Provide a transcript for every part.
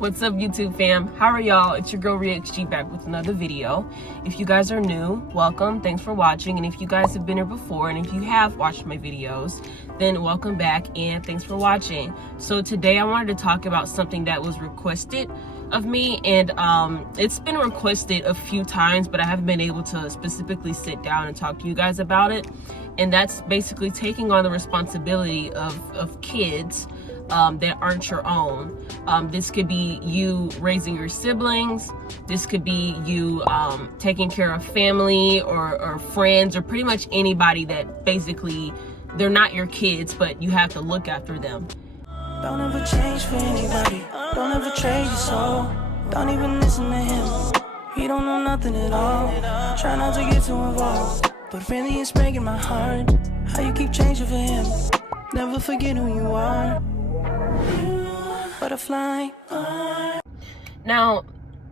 What's up, YouTube fam? How are y'all? It's your girl ReXG back with another video. If you guys are new, welcome, thanks for watching. And if you guys have been here before, and if you have watched my videos, then welcome back and thanks for watching. So today I wanted to talk about something that was requested of me, and it's been requested a few times, but I haven't been able to specifically sit down and talk to you guys about it. And that's basically taking on the responsibility of kids that aren't your own. This could be you raising your siblings. This could be you taking care of family or friends, or pretty much anybody that basically they're not your kids, but you have to look after them. Don't ever change for anybody. Don't ever trade your soul. Don't even listen to him. He don't know nothing at all. Try not to get too involved, but really it's breaking my heart how you keep changing for him. Never forget who you are. Butterfly. Now,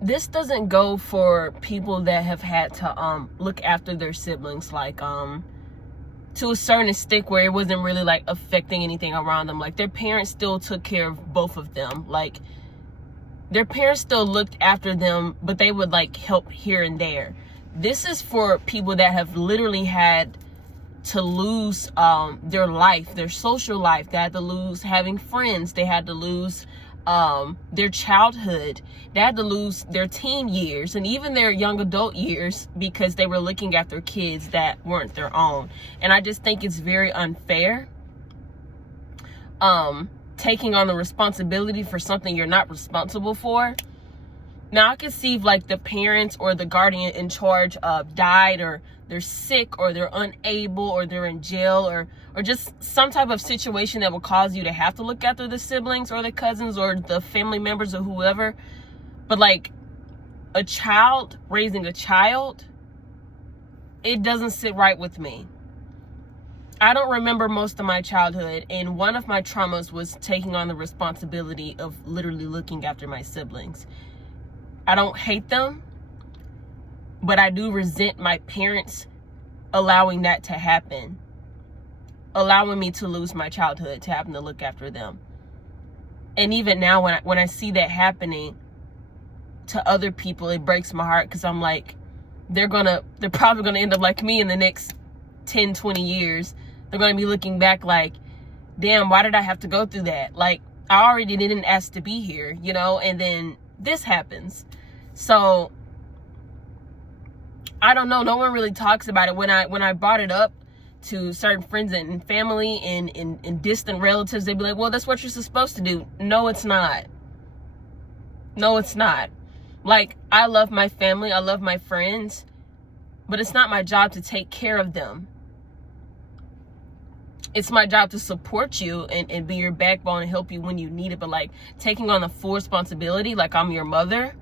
this doesn't go for people that have had to look after their siblings, like to a certain extent where it wasn't really like affecting anything around them. Like their parents still took care of both of them. Like their parents still looked after them, but they would like help here and there. This is for people that have literally had to lose their life, their social life. They had to lose having friends. They had to lose their childhood. They had to lose their teen years and even their young adult years because they were looking after kids that weren't their own. And I just think it's very unfair taking on the responsibility for something you're not responsible for. Now, I can see if like the parents or the guardian in charge died, or they're sick, or they're unable, or they're in jail, or just some type of situation that will cause you to have to look after the siblings or the cousins or the family members or whoever. But like a child raising a child, it doesn't sit right with me. I don't remember most of my childhood, and one of my traumas was taking on the responsibility of literally looking after my siblings. I don't hate them, but I do resent my parents allowing that to happen, allowing me to lose my childhood, to having to look after them. And even now when I see that happening to other people, it breaks my heart, because I'm like, they're probably gonna end up like me in the next 10, 20 years. They're gonna be looking back like, damn, why did I have to go through that? Like, I already didn't ask to be here, you know, and then this happens. So I don't know. No one really talks about it. When I brought it up to certain friends and family and distant relatives, they'd be like, well, that's what you're supposed to do. No, it's not. No, it's not. Like, I love my family. I love my friends. But it's not my job to take care of them. It's my job to support you and be your backbone and help you when you need it. But like taking on the full responsibility, like I'm your mother,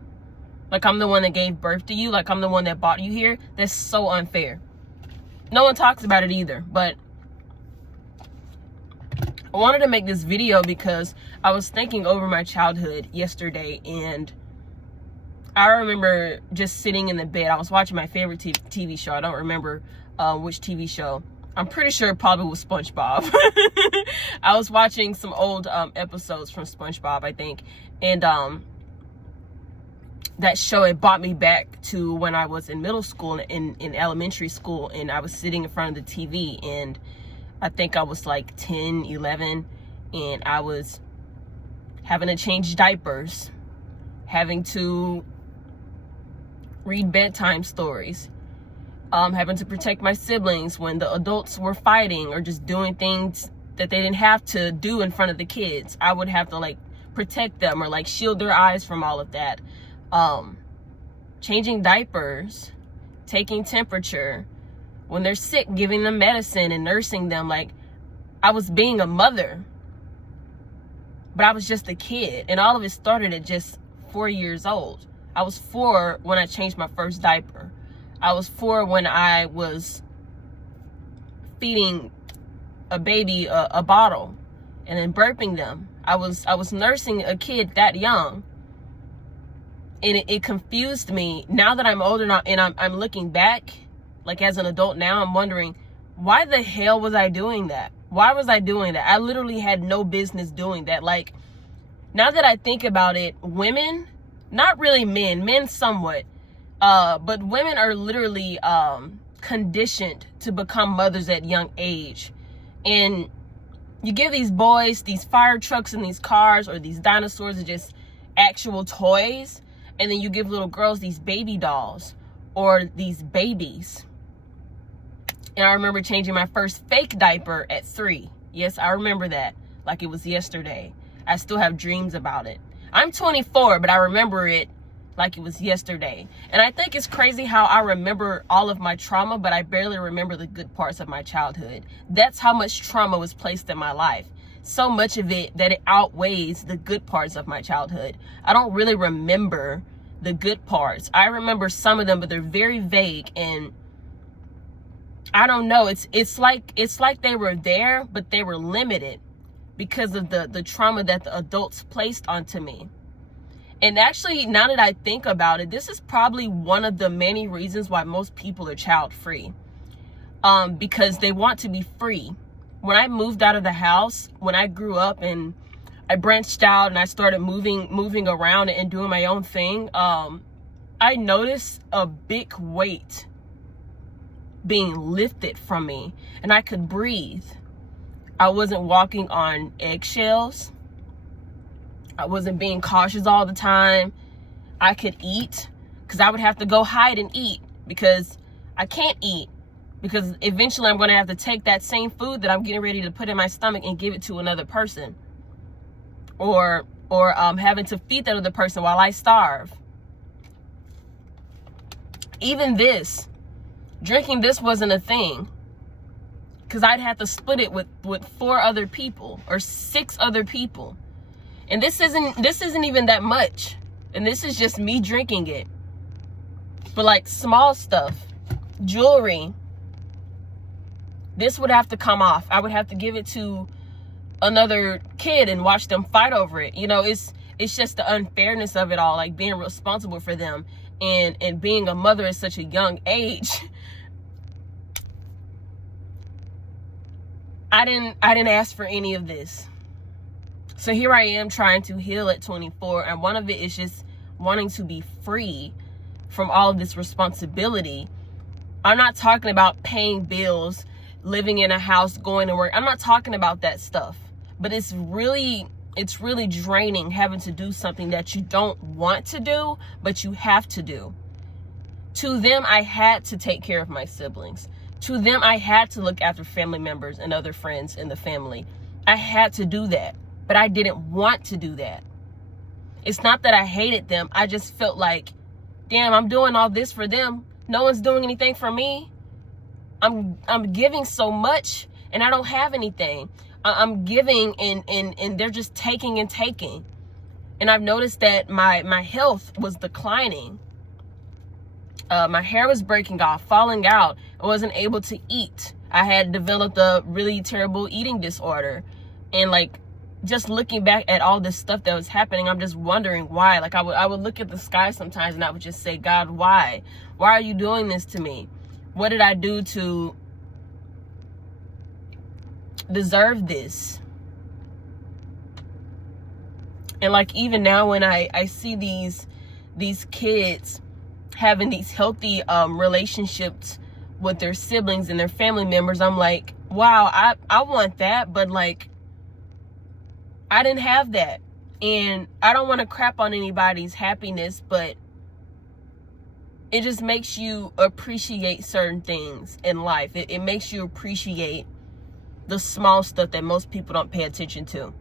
like I'm the one that gave birth to you, like I'm the one that brought you here, that's so unfair. No one talks about it either. But I wanted to make this video because I was thinking over my childhood yesterday, and I remember just sitting in the bed. I was watching my favorite TV show. I don't remember which TV show. I'm pretty sure it probably was SpongeBob. I was watching some old episodes from SpongeBob, I think. And that show, it brought me back to when I was in middle school, in elementary school. And I was sitting in front of the TV. And I think I was like 10, 11. And I was having to change diapers. Having to read bedtime stories. Having to protect my siblings when the adults were fighting or just doing things that they didn't have to do in front of the kids. I would have to like protect them or like shield their eyes from all of that. Changing diapers, taking temperature, when they're sick, giving them medicine and nursing them. Like, I was being a mother, but I was just a kid. And all of it started at just 4 years old. I was 4 when I changed my first diaper. I was 4 when I was feeding a baby a bottle and then burping them. I was nursing a kid that young. And it confused me. Now that I'm older now and I'm looking back, like as an adult now, I'm wondering, why the hell was I doing that? Why was I doing that? I literally had no business doing that. Like, Now that I think about it, women, not really men somewhat, but women are literally conditioned to become mothers at young age. And you give these boys these fire trucks and these cars, or these dinosaurs, or just actual toys, and then you give little girls these baby dolls or these babies. And I remember changing my first fake diaper at 3. Yes, I remember that like it was yesterday. I still have dreams about it. I'm 24, but I remember it like it was yesterday. And I think it's crazy how I remember all of my trauma, but I barely remember the good parts of my childhood. That's how much trauma was placed in my life. So much of it that it outweighs the good parts of my childhood. I don't really remember the good parts. I remember some of them, but they're very vague, and I don't know. It's like they were there, but they were limited because of the trauma that the adults placed onto me. And actually, now that I think about it, this is probably one of the many reasons why most people are child free. Because they want to be free. When I moved out of the house, when I grew up and I branched out and I started moving around and doing my own thing, I noticed a big weight being lifted from me, and I could breathe. I wasn't walking on eggshells. I wasn't being cautious all the time. I could eat, because I would have to go hide and eat, because I can't eat. Because eventually I'm going to have to take that same food that I'm getting ready to put in my stomach and give it to another person. Or having to feed that other person while I starve. Even this, drinking this wasn't a thing. Because I'd have to split it with 4 other people or 6 other people. And this isn't even that much. And this is just me drinking it. But like small stuff, jewelry, this would have to come off. I would have to give it to another kid and watch them fight over it. You know, it's just the unfairness of it all, like being responsible for them and being a mother at such a young age. I didn't ask for any of this. So here I am trying to heal at 24, and one of it is just wanting to be free from all of this responsibility. I'm not talking about paying bills, living in a house, going to work. I'm not talking about that stuff. But it's really draining having to do something that you don't want to do, but you have to do. To them, I had to take care of my siblings. To them, I had to look after family members and other friends in the family. I had to do that, but I didn't want to do that. It's not that I hated them. I just felt like, damn, I'm doing all this for them. No one's doing anything for me. I'm giving so much and I don't have anything. I'm giving and they're just taking and taking. And I've noticed that my health was declining. My hair was breaking off, falling out. I wasn't able to eat. I had developed a really terrible eating disorder. And like, just looking back at all this stuff that was happening, I'm just wondering why. Like I would look at the sky sometimes and I would just say, God, why? Why are you doing this to me? What did I do to deserve this? And like, even now when I see these kids having these healthy relationships with their siblings and their family members, I'm like, wow, I want that, but like, I didn't have that. And I don't want to crap on anybody's happiness, but it just makes you appreciate certain things in life. It makes you appreciate the small stuff that most people don't pay attention to.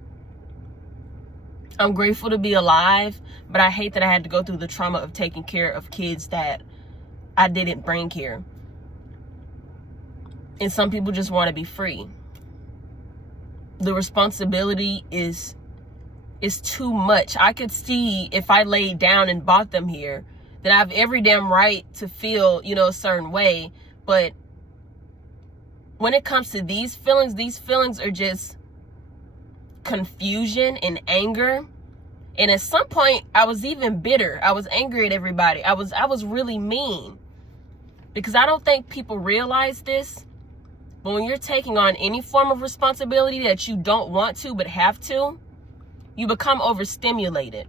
I'm grateful to be alive, but I hate that I had to go through the trauma of taking care of kids that I didn't bring here. And some people just want to be free. The responsibility is too much. I could see if I laid down and bought them here, that I have every damn right to feel, a certain way. But when it comes to these feelings are just confusion and anger. And at some point, I was even bitter. I was angry at everybody. I was really mean. Because I don't think people realize this. But when you're taking on any form of responsibility that you don't want to but have to, you become overstimulated.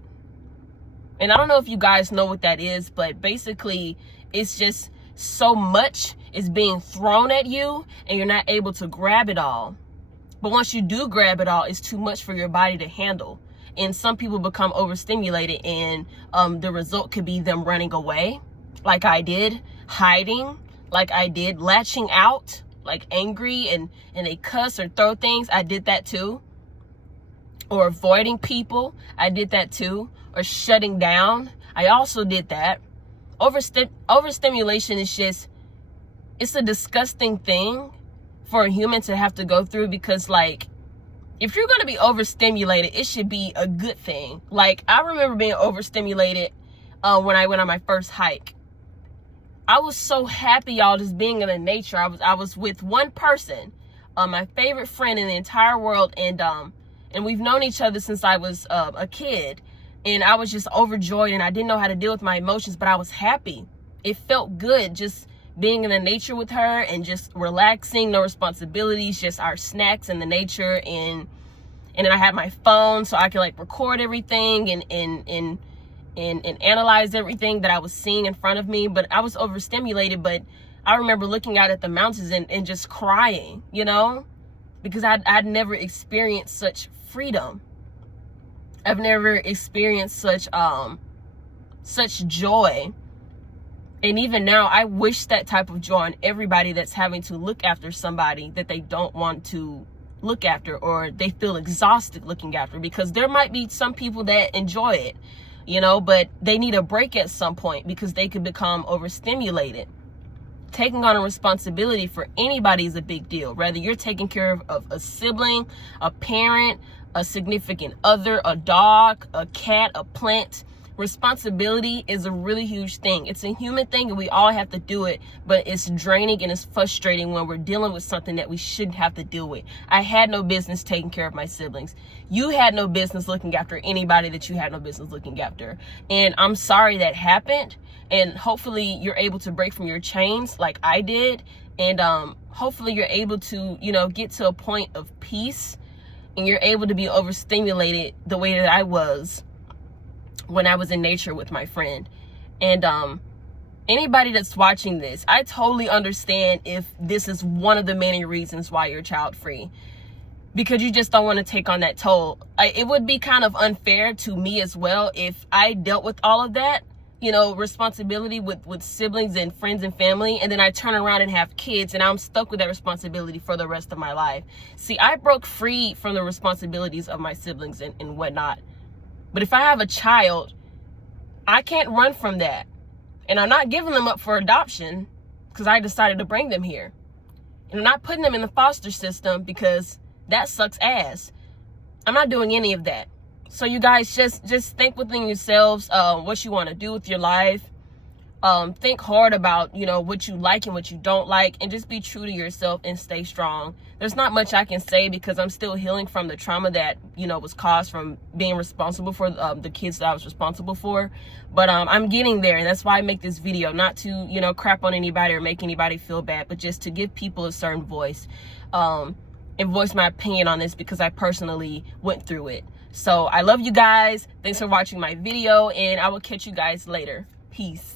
And I don't know if you guys know what that is, but basically it's just so much is being thrown at you and you're not able to grab it all. But once you do grab it all, it's too much for your body to handle. And some people become overstimulated, and the result could be them running away, like I did, hiding, like I did, lashing out, like angry, and they cuss or throw things. I did that too. Or avoiding people. I did that too. Or shutting down. I also did that. Overstimulation is just, it's a disgusting thing for a human to have to go through, because like, if you're going to be overstimulated, it should be a good thing. Like, I remember being overstimulated when I went on my first hike. I was so happy, y'all, just being in the nature. I was with one person, my favorite friend in the entire world, and we've known each other since I was a kid. And I was just overjoyed, and I didn't know how to deal with my emotions, but I was happy. It felt good just being in the nature with her and just relaxing, no responsibilities, just our snacks in the nature. And then I had my phone so I could like record everything and analyze everything that I was seeing in front of me. But I was overstimulated. But I remember looking out at the mountains and just crying, you know, because I'd never experienced such freedom. I've never experienced such joy. And even now, I wish that type of joy on everybody that's having to look after somebody that they don't want to look after, or they feel exhausted looking after, because there might be some people that enjoy it, you know, but they need a break at some point because they could become overstimulated. Taking on a responsibility for anybody is a big deal. Whether you're taking care of a sibling, a parent, a significant other, a dog, a cat, a plant. Responsibility is a really huge thing. It's a human thing and we all have to do it, but it's draining and it's frustrating when we're dealing with something that we shouldn't have to deal with. I had no business taking care of my siblings. You had no business looking after anybody that you had no business looking after. And I'm sorry that happened. And hopefully you're able to break from your chains like I did. And hopefully you're able to, you know, get to a point of peace, and you're able to be overstimulated the way that I was when I was in nature with my friend. And anybody that's watching this, I totally understand if this is one of the many reasons why you're child free, because you just don't want to take on that toll. It would be kind of unfair to me as well if I dealt with all of that, you know, responsibility with siblings and friends and family, and then I turn around and have kids and I'm stuck with that responsibility for the rest of my life. See, I broke free from the responsibilities of my siblings and whatnot. But if I have a child, I can't run from that. And I'm not giving them up for adoption because I decided to bring them here. And I'm not putting them in the foster system because that sucks ass. I'm not doing any of that. So you guys just think within yourselves what you want to do with your life. Think hard about, you know, what you like and what you don't like, and just be true to yourself and stay strong. There's not much I can say because I'm still healing from the trauma that, you know, was caused from being responsible for the kids that I was responsible for. But I'm getting there, and that's why I make this video, not to, you know, crap on anybody or make anybody feel bad, but just to give people a certain voice and voice my opinion on this because I personally went through it. So I love you guys. Thanks for watching my video, and I will catch you guys later. Peace.